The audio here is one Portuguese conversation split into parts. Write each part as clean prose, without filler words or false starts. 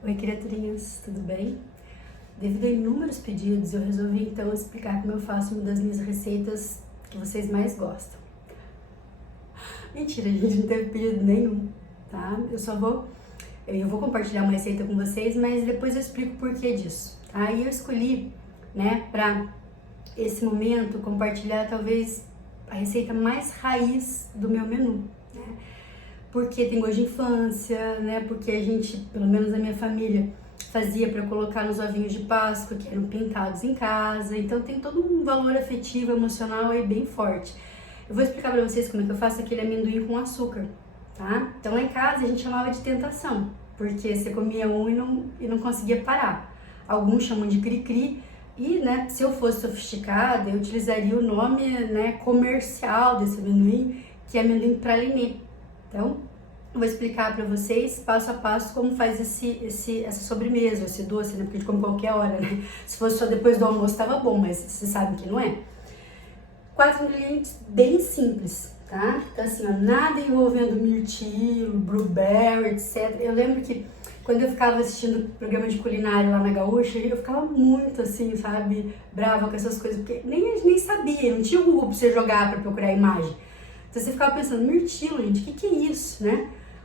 Oi, criaturinhas, tudo bem? Devido a inúmeros pedidos, eu resolvi então explicar como eu faço uma das minhas receitas que vocês mais gostam. Mentira, gente, não teve pedido nenhum, tá? Eu vou compartilhar uma receita com vocês, mas depois eu explico o porquê disso, tá? E eu escolhi, pra esse momento, compartilhar talvez a receita mais raiz do meu menu, né? Porque tem gosto de infância, né? Porque a gente, pelo menos a minha família, fazia para colocar nos ovinhos de Páscoa, que eram pintados em casa. Então tem todo um valor afetivo, emocional aí bem forte. Eu vou explicar para vocês como é que eu faço aquele amendoim com açúcar, tá? Então lá em casa a gente chamava de tentação, porque você comia um e não conseguia parar. Alguns chamam de cri-cri. E, se eu fosse sofisticada, eu utilizaria o nome, comercial desse amendoim, que é amendoim pralinê. Então, eu vou explicar para vocês, passo a passo, como faz essa sobremesa, esse doce, Porque a gente come qualquer hora, Se fosse só depois do almoço, tava bom, mas vocês sabem que não é. 4 ingredientes bem simples, tá? Então, assim, nada envolvendo mirtilo, blueberry, etc. Eu lembro que quando eu ficava assistindo programa de culinária lá na Gaúcha, eu ficava muito assim, sabe, brava com essas coisas, porque nem sabia, não tinha o Google pra você jogar pra procurar a imagem. Então você ficava pensando, mirtilo, gente, o que é isso,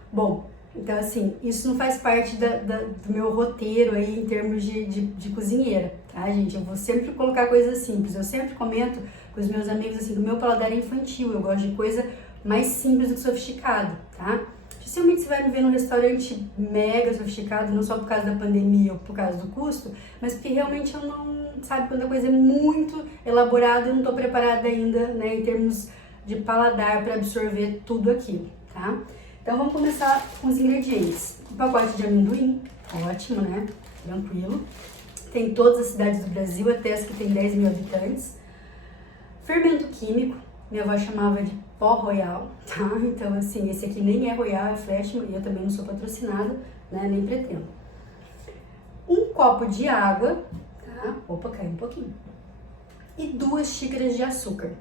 Bom, então assim, isso não faz parte do meu roteiro aí em termos de cozinheira, tá, gente? Eu vou sempre colocar coisas simples, eu sempre comento com os meus amigos assim, que o meu paladar é infantil, eu gosto de coisa mais simples do que sofisticado, tá? Dificilmente você vai me ver num restaurante mega sofisticado, não só por causa da pandemia ou por causa do custo, mas porque realmente eu não, sabe, quando a coisa é muito elaborada, eu não tô preparada ainda, em termos de paladar para absorver tudo aquilo, tá? Então vamos começar com os ingredientes. Um pacote de amendoim, ótimo, Tranquilo. Tem em todas as cidades do Brasil, até as que tem 10 mil habitantes. Fermento químico, minha avó chamava de pó royal, tá? Então assim, esse aqui nem é royal, é flash, e eu também não sou patrocinada, nem pretendo. Um copo de água, tá? Opa, caiu um pouquinho. E 2 xícaras de açúcar,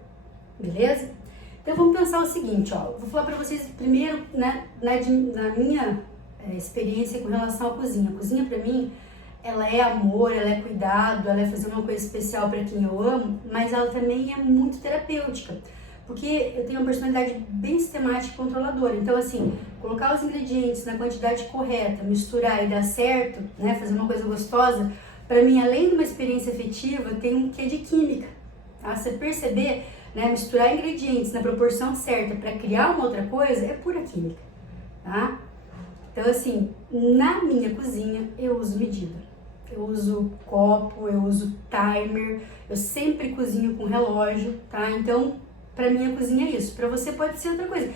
beleza? Então vamos pensar o seguinte, vou falar para vocês primeiro, na minha experiência com relação à cozinha. A cozinha para mim, ela é amor, ela é cuidado, ela é fazer uma coisa especial para quem eu amo, mas ela também é muito terapêutica, porque eu tenho uma personalidade bem sistemática e controladora. Então assim, colocar os ingredientes na quantidade correta, misturar e dar certo, fazer uma coisa gostosa, para mim, além de uma experiência afetiva, tem um quê de química, tá? Você perceber, misturar ingredientes na proporção certa para criar uma outra coisa é pura química, tá? Então assim, na minha cozinha eu uso medida, eu uso copo, eu uso timer, eu sempre cozinho com relógio, tá? Então, para minha cozinha é isso. Para você pode ser outra coisa,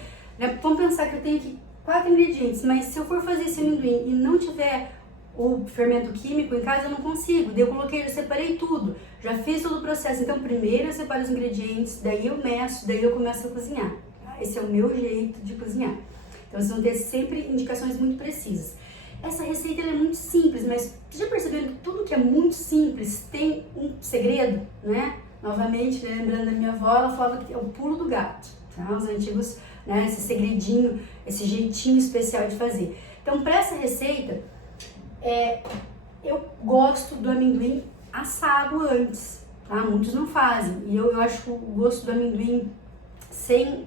Vamos pensar que eu tenho aqui 4 ingredientes, mas se eu for fazer esse amendoim e não tiver o fermento químico em casa, eu não consigo. Daí eu separei tudo, já fiz todo o processo. Então primeiro eu separo os ingredientes, daí eu meço, daí eu começo a cozinhar, tá? Esse é o meu jeito de cozinhar. Então vocês vão ter sempre indicações muito precisas. Essa receita é muito simples, mas vocês já perceberam que tudo que é muito simples tem um segredo, Novamente, lembrando da minha avó, ela falava que é o pulo do gato, tá? Os antigos, esse segredinho, esse jeitinho especial de fazer. Então para essa receita, eu gosto do amendoim assado antes, tá? Muitos não fazem, e eu acho o gosto do amendoim sem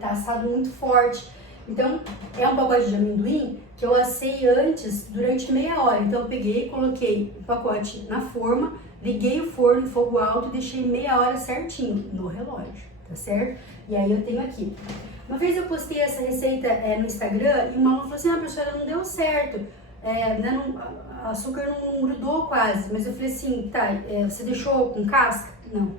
tá assado muito forte. Então, é um pacote de amendoim que eu assei antes, durante meia hora. Então, eu peguei, coloquei o pacote na forma, liguei o forno em fogo alto e deixei meia hora certinho no relógio, tá certo? E aí eu tenho aqui. Uma vez eu postei essa receita no Instagram e uma aluna falou assim, professora, não deu certo. O açúcar não grudou quase, mas eu falei assim, tá, você deixou com casca? Não.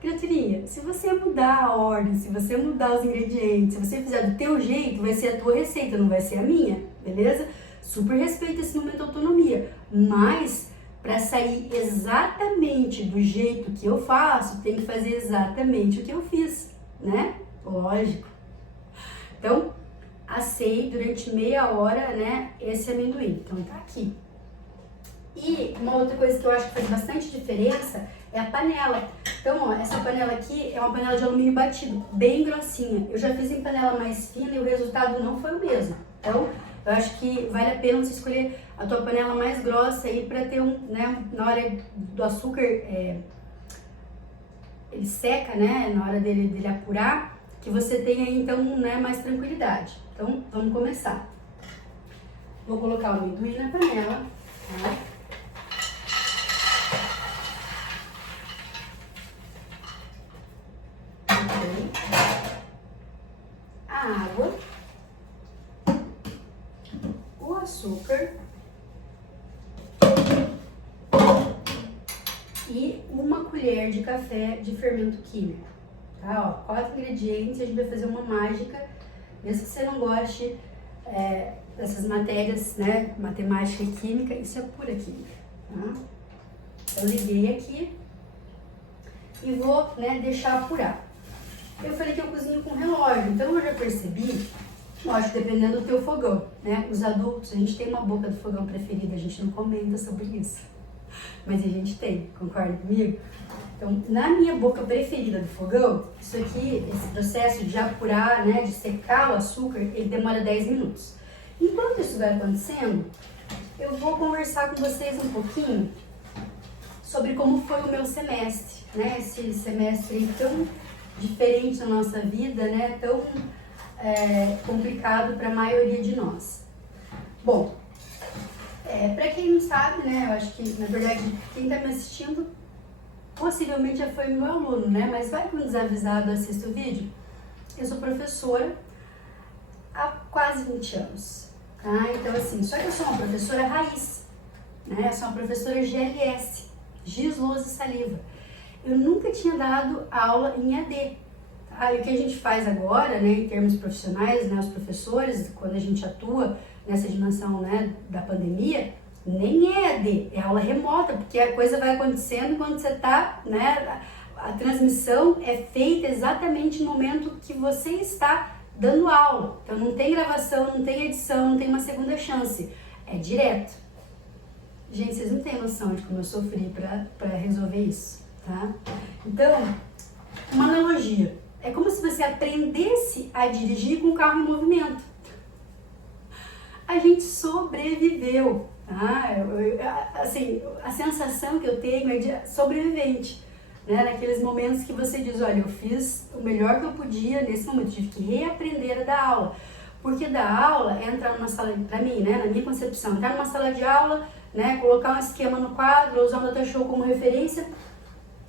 Criaturinha, se você mudar a ordem, se você mudar os ingredientes, se você fizer do teu jeito, vai ser a tua receita, não vai ser a minha, beleza? Super respeito esse momento de autonomia, mas para sair exatamente do jeito que eu faço, tem que fazer exatamente o que eu fiz, Lógico. Então, assei durante meia hora, esse amendoim. Então tá aqui. E uma outra coisa que eu acho que faz bastante diferença é a panela. Então, essa panela aqui é uma panela de alumínio batido, bem grossinha. Eu já fiz em panela mais fina e o resultado não foi o mesmo. Então, Eu acho que vale a pena você escolher a tua panela mais grossa aí para ter né, na hora do açúcar, ele seca, né, na hora dele apurar, que você tenha então, né, mais tranquilidade. Então, vamos começar. Vou colocar o amendoim na panela, tá? A água, o açúcar e uma colher de café de fermento químico, tá? Ó, 4 ingredientes, a gente vai fazer uma mágica, mesmo que você não goste dessas matérias, né, matemática e química, isso é pura química, tá? Eu liguei aqui e vou, né, deixar apurar. Eu falei que eu cozinho com relógio, então eu já percebi, lógico, dependendo do teu fogão, né? Os adultos, a gente tem uma boca do fogão preferida, a gente não comenta sobre isso, mas a gente tem, concorda comigo? Então, na minha boca preferida do fogão, isso aqui, esse processo de apurar, né, de secar o açúcar, ele demora 10 minutos. Enquanto isso vai acontecendo, eu vou conversar com vocês um pouquinho sobre como foi o meu semestre, né? Esse semestre tão diferente na nossa vida, né? Tão complicado para a maioria de nós. Bom, para quem não sabe, né? Eu acho que, na verdade, quem está me assistindo possivelmente já foi meu aluno, né? Mas vai que um desavisado assista o vídeo. Eu sou professora há quase 20 anos, tá? Então, assim, só que eu sou uma professora raiz, né? Eu sou uma professora GLS, Giz, Lousa e Saliva. Eu nunca tinha dado aula em AD. Tá? E o que a gente faz agora, né, em termos profissionais, né, os professores, quando a gente atua nessa dimensão, né, da pandemia, nem é AD, é aula remota, porque a coisa vai acontecendo quando você está, né, a transmissão é feita exatamente no momento que você está dando aula. Então não tem gravação, não tem edição, não tem uma segunda chance, é direto. Gente, vocês não têm noção de como eu sofri para resolver isso, tá? Então, uma analogia. É como se você aprendesse a dirigir com o carro em movimento. A gente sobreviveu, tá? Assim, a sensação que eu tenho é de sobrevivente, né? Naqueles momentos que você diz, olha, eu fiz o melhor que eu podia nesse momento, tive que reaprender a dar aula. Porque dar aula é entrar numa sala, para mim, né, na minha concepção, entrar numa sala de aula, né, colocar um esquema no quadro, usar o Data Show como referência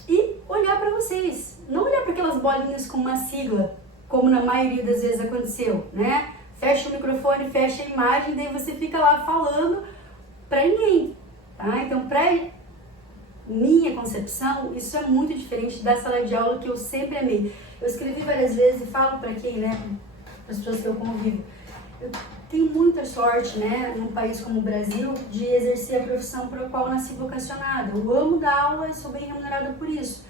e olhar para vocês. Não olhar para aquelas bolinhas com uma sigla, como na maioria das vezes aconteceu, né? Fecha o microfone, fecha a imagem, daí você fica lá falando para ninguém, tá? Então, para minha concepção, isso é muito diferente da sala de aula que eu sempre amei. Eu escrevi várias vezes e falo para quem, né, para as pessoas que eu convivo, eu tenho muita sorte, né, num país como o Brasil, de exercer a profissão para a qual eu nasci vocacionada. Eu amo dar aula e sou bem remunerada por isso.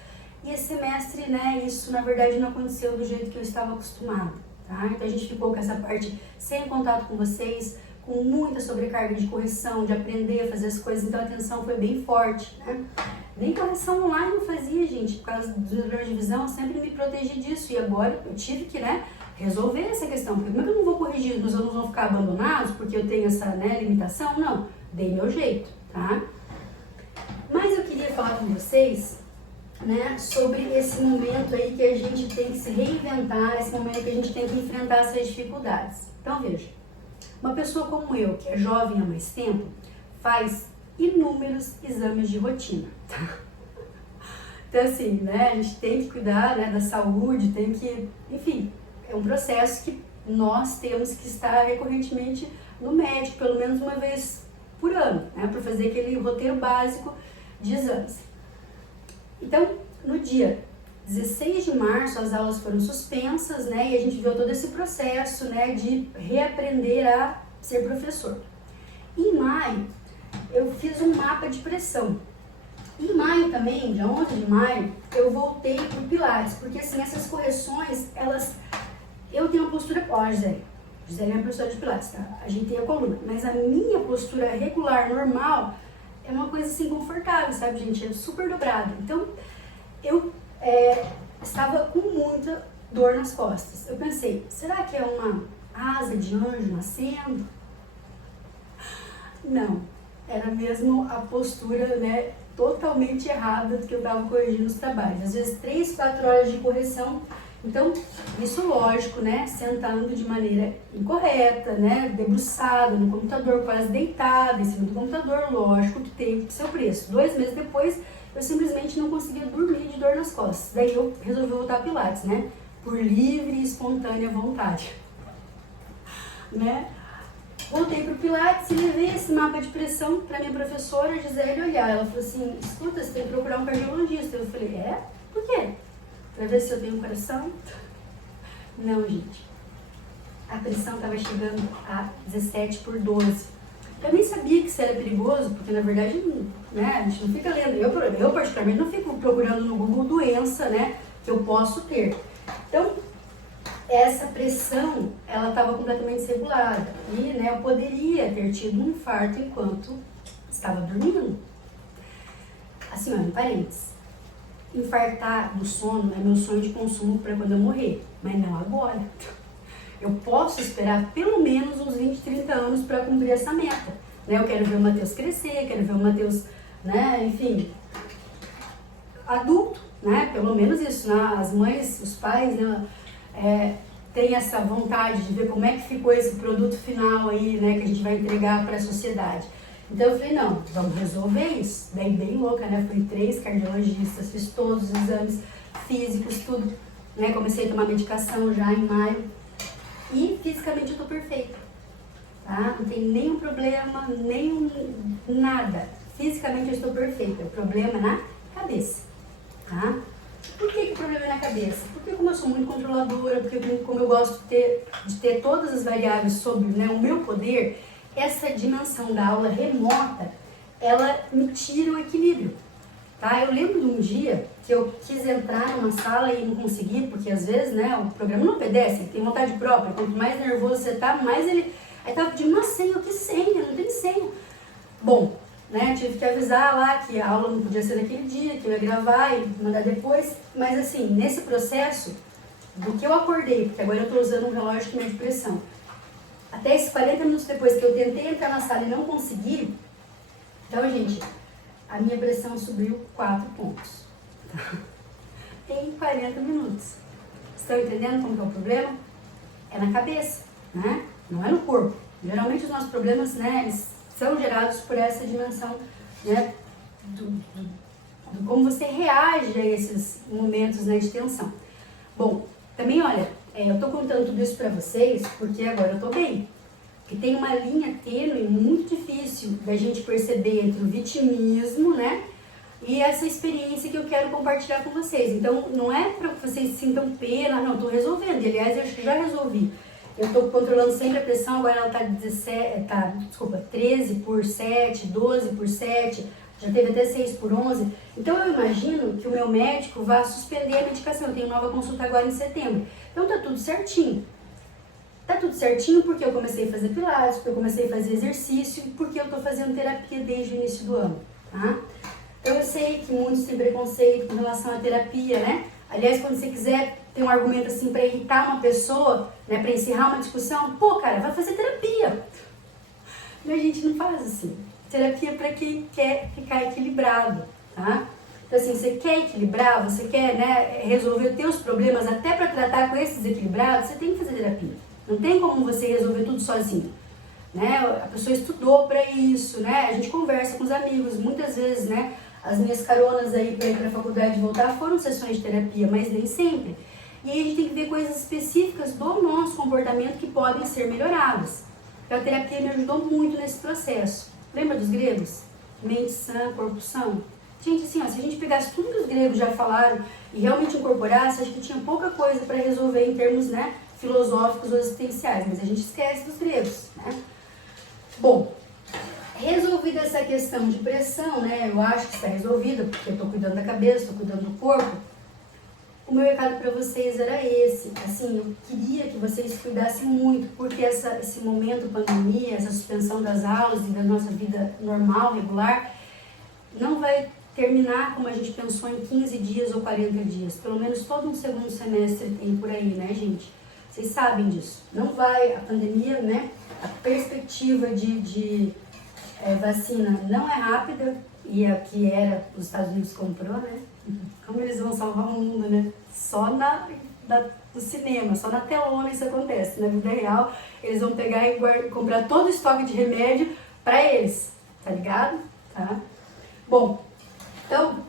E esse semestre, né, isso na verdade não aconteceu do jeito que eu estava acostumada, tá? Então a gente ficou com essa parte sem contato com vocês, com muita sobrecarga de correção, de aprender a fazer as coisas, então a atenção foi bem forte, né? Nem correção online eu fazia, gente, por causa dos problemas de visão, eu sempre me protegi disso e agora eu tive que, né, resolver essa questão, porque como é que eu não vou corrigir, os alunos vão ficar abandonados porque eu tenho essa, né, limitação? Não, dei meu jeito, tá? Mas eu queria falar com vocês, né, sobre esse momento aí que a gente tem que se reinventar, esse momento que a gente tem que enfrentar essas dificuldades. Então veja, uma pessoa como eu, que é jovem há mais tempo, faz inúmeros exames de rotina, tá? Então assim, né, a gente tem que cuidar, né, da saúde, tem que, enfim, é um processo que nós temos que estar recorrentemente no médico, pelo menos uma vez por ano, né, para fazer aquele roteiro básico de exames. Então, no dia 16 de março, as aulas foram suspensas, né, e a gente viu todo esse processo, né, de reaprender a ser professor. Em maio, eu fiz um mapa de pressão. Em maio também, dia 11 de maio, eu voltei para o Pilates, porque assim, essas correções, eu tenho uma postura, ó, Gisele é minha professora de Pilates, tá? A gente tem a coluna, mas a minha postura regular, normal, é uma coisa assim confortável, sabe, gente? É super dobrada. Então, eu estava com muita dor nas costas. Eu pensei, será que é uma asa de anjo nascendo? Não, era mesmo a postura, né, totalmente errada que eu estava corrigindo os trabalhos. Às vezes 3, 4 horas de correção. Então, isso lógico, né, sentando de maneira incorreta, né, debruçada no computador, quase deitada em cima do computador, lógico que tem seu preço. 2 meses depois, eu simplesmente não conseguia dormir de dor nas costas. Daí eu resolvi voltar a Pilates, né, por livre e espontânea vontade, né. Voltei para o Pilates e levei esse mapa de pressão para minha professora Gisele olhar. Ela falou assim, escuta, você tem que procurar um cardiologista. Eu falei, por quê? Para ver se eu tenho coração? Não, gente. A pressão estava chegando a 17/12. Eu nem sabia que isso era perigoso, porque na verdade, né, a gente não fica lendo. Eu particularmente não fico procurando no Google doença, né, que eu posso ter. Então, essa pressão, ela estava completamente desregulada. E, né, eu poderia ter tido um infarto enquanto estava dormindo. Assim, ó, em parênteses. Infartar do sono é meu sonho de consumo para quando eu morrer, mas não agora. Eu posso esperar pelo menos uns 20, 30 anos para cumprir essa meta. Né? Eu quero ver o Matheus crescer, quero ver o Matheus, né, enfim, adulto, né? Pelo menos isso, né? As mães, os pais, né, têm essa vontade de ver como é que ficou esse produto final aí, né, que a gente vai entregar para a sociedade. Então eu falei, não, vamos resolver isso. Daí bem louca, né? Fui 3 cardiologistas, fiz todos os exames físicos, tudo. Né? Comecei a tomar medicação já em maio. E fisicamente eu tô perfeita. Tá? Não tem nenhum problema, nenhum nada. Fisicamente eu estou perfeita. O problema é na cabeça. Tá? Por que o problema é na cabeça? Porque como eu sou muito controladora, porque como eu gosto de ter todas as variáveis sobre, né, o meu poder, essa dimensão da aula remota, ela me tira o equilíbrio, tá? Eu lembro de um dia que eu quis entrar numa sala e não consegui, porque às vezes, né, o programa não obedece, ele tem vontade própria, quanto mais nervoso você tá, mais ele... Aí tava pedindo uma senha, eu quis senha, não tem senha. Bom, né, tive que avisar lá que a aula não podia ser naquele dia, que eu ia gravar e mandar depois, mas assim, nesse processo, do que eu acordei, porque agora eu tô usando um relógio que mede pressão, até esses 40 minutos depois que eu tentei entrar na sala e não consegui, então, gente, a minha pressão subiu 4 pontos. Em 40 minutos. Estão entendendo como que é o problema? É na cabeça, né? Não é no corpo. Geralmente os nossos problemas, né, eles são gerados por essa dimensão, né, do como você reage a esses momentos, né, de tensão. Bom, também, olha, eu tô contando tudo isso pra vocês porque agora eu tô bem. Porque tem uma linha tênue muito difícil da gente perceber entre o vitimismo, né, e essa experiência que eu quero compartilhar com vocês. Então, não é para que vocês sintam pena, não, eu tô resolvendo. E, aliás, eu já resolvi. Eu tô controlando sempre a pressão, agora ela tá 13/7, 12/7, já teve até 6/11. Então, eu imagino que o meu médico vá suspender a medicação. Eu tenho nova consulta agora em setembro. Então, tá tudo certinho. Tá tudo certinho porque eu comecei a fazer pilates, porque eu comecei a fazer exercício e porque eu tô fazendo terapia desde o início do ano, tá? Então eu sei que muitos têm preconceito com relação à terapia, né? Aliás, quando você quiser ter um argumento assim pra irritar uma pessoa, né, pra encerrar uma discussão, pô, cara, vai fazer terapia. Mas a gente não faz assim. Terapia é pra quem quer ficar equilibrado, tá? Então assim, você quer equilibrar, você quer, né, resolver os teus problemas até pra tratar com esses desequilibrados, você tem que fazer terapia. Não tem como você resolver tudo sozinho, né? A pessoa estudou para isso, né? A gente conversa com os amigos, muitas vezes, né? As minhas caronas aí para ir para a faculdade e voltar foram sessões de terapia, mas nem sempre. E aí a gente tem que ver coisas específicas do nosso comportamento que podem ser melhoradas. Então a terapia me ajudou muito nesse processo. Lembra dos gregos? Mente sã, corpo são? Gente, assim, ó, se a gente pegasse tudo que os gregos já falaram e realmente incorporasse, acho que tinha pouca coisa para resolver em termos, né, filosóficos ou existenciais, mas a gente esquece dos gregos, né? Bom, resolvida essa questão de pressão, né, eu acho que está resolvida, porque eu estou cuidando da cabeça, estou cuidando do corpo, o meu recado para vocês era esse, assim, eu queria que vocês cuidassem muito, porque esse momento pandemia, essa suspensão das aulas e da nossa vida normal, regular, não vai terminar como a gente pensou em 15 dias ou 40 dias, pelo menos todo um segundo semestre tem por aí, né, gente? Vocês sabem disso. Não vai, a pandemia, né, a perspectiva de vacina não é rápida, e aqui os Estados Unidos comprou, né? Como eles vão salvar o mundo, né? Só no cinema, só na telona isso acontece. Na vida real, eles vão pegar e comprar todo o estoque de remédio para eles, tá ligado? Tá? Bom, então,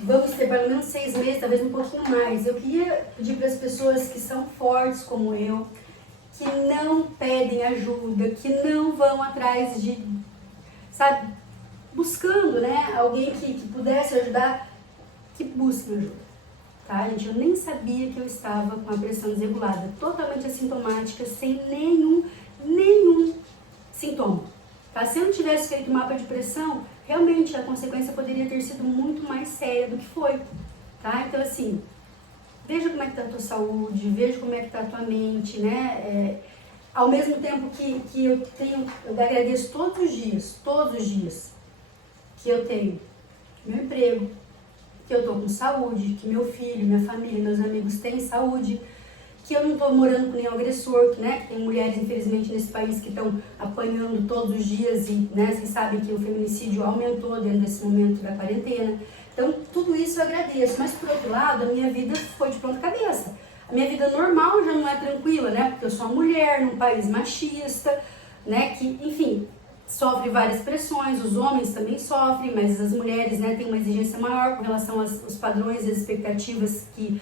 vamos ter pelo menos 6 meses, talvez um pouquinho mais. Eu queria pedir para as pessoas que são fortes como eu, que não pedem ajuda, que não vão atrás de, sabe, buscando, né, alguém que pudesse ajudar, que busque ajuda, tá, gente? Eu nem sabia que eu estava com a pressão desregulada, totalmente assintomática, sem nenhum sintoma, tá? Se eu não tivesse feito mapa de pressão, realmente a consequência poderia ter sido muito mais séria do que foi, tá? Então, assim, veja como é que tá a tua saúde, veja como é que tá a tua mente, né? Ao mesmo tempo que eu agradeço todos os dias, que eu tenho meu emprego, que eu tô com saúde, que meu filho, minha família, meus amigos têm saúde, que eu não tô morando com nenhum agressor, né? Que tem mulheres, infelizmente, nesse país que estão apanhando todos os dias e, né, vocês sabem que o feminicídio aumentou dentro desse momento da quarentena. Então, tudo isso eu agradeço, mas por outro lado, a minha vida foi de ponta cabeça. A minha vida normal já não é tranquila, né? Porque eu sou uma mulher num país machista, né? Que, enfim, sofre várias pressões, os homens também sofrem, mas as mulheres, né, têm uma exigência maior com relação aos padrões e as expectativas que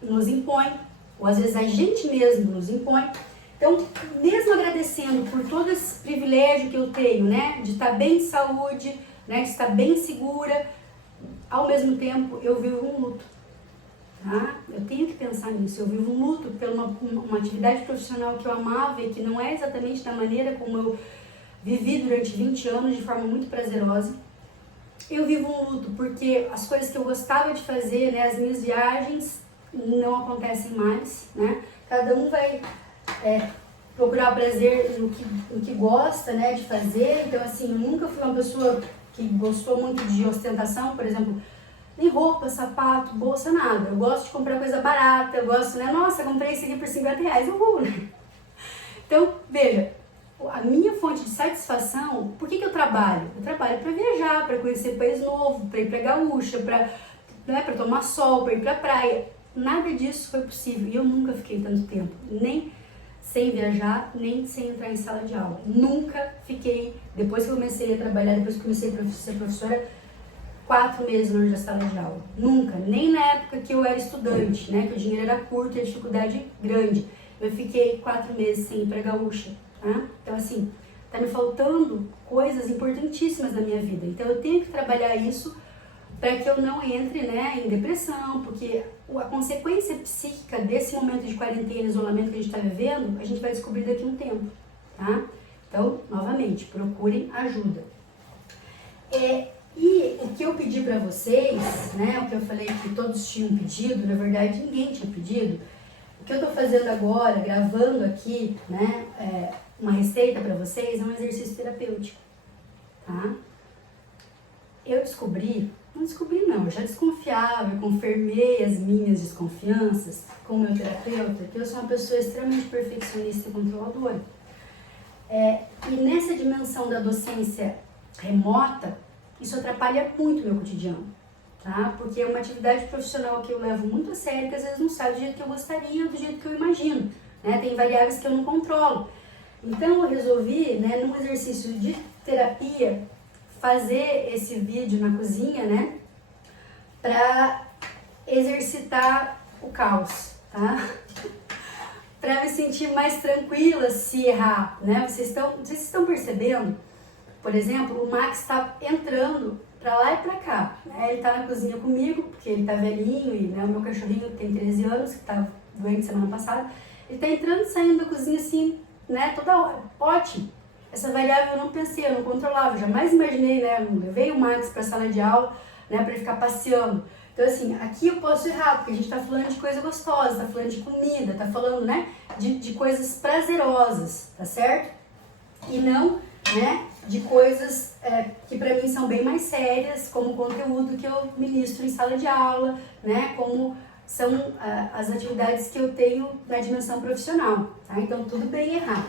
nos impõem, ou às vezes a gente mesmo nos impõe. Então, mesmo agradecendo por todo esse privilégio que eu tenho, né, de estar bem de saúde, né, de estar bem segura, ao mesmo tempo eu vivo um luto, tá? Eu tenho que pensar nisso, eu vivo um luto por uma atividade profissional que eu amava e que não é exatamente da maneira como eu vivi durante 20 anos de forma muito prazerosa. Eu vivo um luto porque as coisas que eu gostava de fazer, né, as minhas viagens não acontecem mais, né? Cada um vai procurar prazer no que gosta, né, de fazer. Então, assim, eu nunca fui uma pessoa que gostou muito de ostentação, por exemplo, nem roupa, sapato, bolsa, nada. Eu gosto de comprar coisa barata, eu gosto, né, nossa, comprei isso aqui por 50 reais, eu vou, né? Então, veja, a minha fonte de satisfação, por que eu trabalho? Eu trabalho para viajar, para conhecer país novo, para ir para Gaúcha, para tomar sol, para ir para praia. Nada disso foi possível e eu nunca fiquei tanto tempo, nem sem viajar, nem sem entrar em sala de aula. Nunca fiquei, depois que eu comecei a trabalhar, depois que comecei a ser professora, 4 meses longe da sala de aula. Nunca, nem na época que eu era estudante, né, que o dinheiro era curto e a dificuldade grande. Eu fiquei 4 meses sem ir para Gaúcha. Tá? Então, assim, tá me faltando coisas importantíssimas na minha vida. Então, eu tenho que trabalhar isso para que eu não entre, né, em depressão, porque a consequência psíquica desse momento de quarentena e isolamento que a gente está vivendo, a gente vai descobrir daqui a um tempo, tá? Então, novamente, procurem ajuda. E o que eu pedi para vocês, né, o que eu falei que todos tinham pedido, na verdade ninguém tinha pedido, o que eu estou fazendo agora, gravando aqui, né, uma receita para vocês, é um exercício terapêutico, tá? Eu eu já desconfiava, eu confirmei as minhas desconfianças com o meu terapeuta, que eu sou uma pessoa extremamente perfeccionista e controladora. E nessa dimensão da docência remota, isso atrapalha muito o meu cotidiano, tá? Porque é uma atividade profissional que eu levo muito a sério, que às vezes não sai do jeito que eu gostaria, do jeito que eu imagino, né? Tem variáveis que eu não controlo. Então eu resolvi, né, num exercício de terapia, fazer esse vídeo na cozinha, né, para exercitar o caos, tá? Para me sentir mais tranquila se errar, né? Vocês estão percebendo? Por exemplo, o Max está entrando para lá e para cá, né? Ele está na cozinha comigo, porque ele está velhinho e, né, o meu cachorrinho tem 13 anos, que está doente semana passada, ele está entrando e saindo da cozinha assim, né, toda hora. Ótimo. Essa variável eu não pensei, eu não controlava, eu jamais imaginei, né, eu não levei o Max para a sala de aula, né, para ele ficar passeando. Então, assim, aqui eu posso errar, porque a gente está falando de coisa gostosa, está falando de comida, está falando, né, de coisas prazerosas, tá certo? E não, né, de coisas que para mim são bem mais sérias, como o conteúdo que eu ministro em sala de aula, né, como são as atividades que eu tenho na dimensão profissional, tá? Então, tudo bem errar.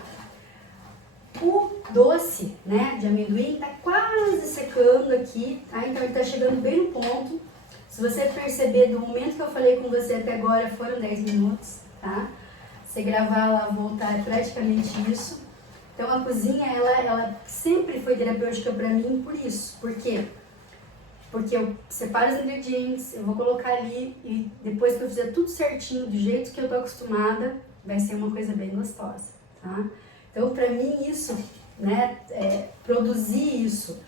O doce, né, de amendoim, tá quase secando aqui, tá? Então ele tá chegando bem no ponto. Se você perceber, do momento que eu falei com você até agora, foram 10 minutos, tá? Você gravar lá, voltar, é praticamente isso. Então a cozinha, ela sempre foi terapêutica pra mim por isso. Por quê? Porque eu separo os ingredientes, eu vou colocar ali e depois que eu fizer tudo certinho, do jeito que eu tô acostumada, vai ser uma coisa bem gostosa, tá? Então pra mim isso, né, produzir isso,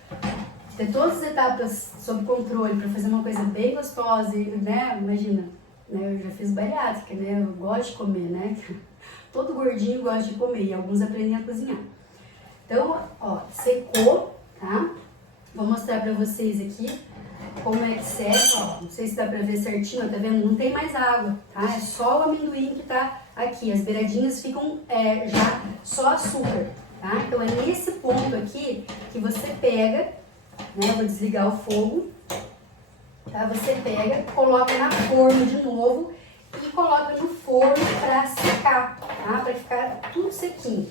ter todas as etapas sob controle para fazer uma coisa bem gostosa, e, né, imagina, né, eu já fiz bariátrica, né, eu gosto de comer, né, todo gordinho gosta de comer e alguns aprendem a cozinhar. Então, ó, secou, tá? Vou mostrar pra vocês aqui como é que seca, ó, não sei se dá pra ver certinho, ó, tá vendo? Não tem mais água, tá? É só o amendoim que tá aqui, as beiradinhas ficam já só açúcar, tá? Então é nesse ponto aqui que você pega, né, vou desligar o fogo, tá? Você pega, coloca na forma de novo e coloca no forno pra secar, tá? Pra ficar tudo sequinho.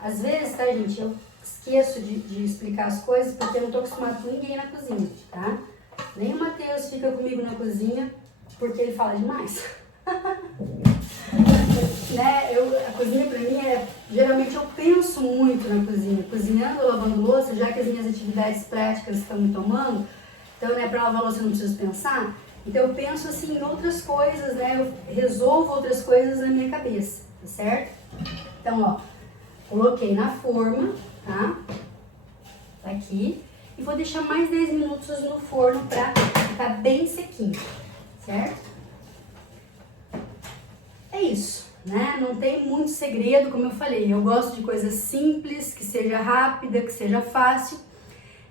Às vezes, tá, gente, eu esqueço de explicar as coisas porque eu não tô acostumada com ninguém na cozinha, tá? Nem o Matheus fica comigo na cozinha porque ele fala demais. Né? A cozinha pra mim geralmente eu penso muito na cozinha, cozinhando ou lavando louça, já que as minhas atividades práticas estão me tomando, então, né, pra lavar louça eu não preciso pensar, então eu penso assim em outras coisas, né, eu resolvo outras coisas na minha cabeça, tá certo? Então, ó, coloquei na forma, tá? Tá aqui. E vou deixar mais 10 minutos no forno pra ficar bem sequinho, certo? É isso, né? Não tem muito segredo, como eu falei. Eu gosto de coisas simples, que seja rápida, que seja fácil.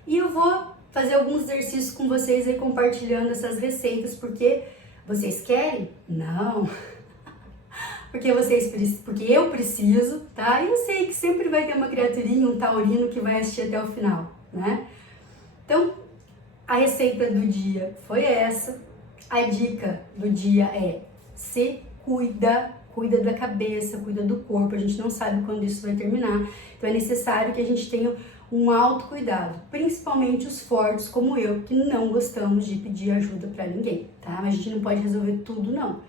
E eu vou fazer alguns exercícios com vocês aí, compartilhando essas receitas, porque vocês querem? Não! Porque eu preciso, tá? E eu sei que sempre vai ter uma criaturinha, um taurino que vai assistir até o final, né? Então, a receita do dia foi essa. A dica do dia é: se cuida da cabeça, cuida do corpo. A gente não sabe quando isso vai terminar. Então é necessário que a gente tenha um autocuidado, principalmente os fortes como eu, que não gostamos de pedir ajuda pra ninguém, tá? Mas a gente não pode resolver tudo não,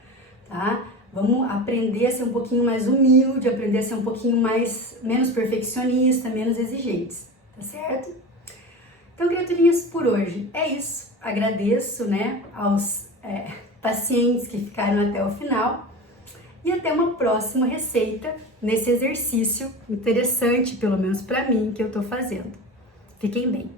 tá? Vamos aprender a ser um pouquinho mais humilde, aprender a ser um pouquinho menos perfeccionista, menos exigentes, tá certo? Então, criaturinhas, por hoje é isso. Agradeço, né, aos pacientes que ficaram até o final e até uma próxima receita nesse exercício interessante, pelo menos para mim, que eu tô fazendo. Fiquem bem!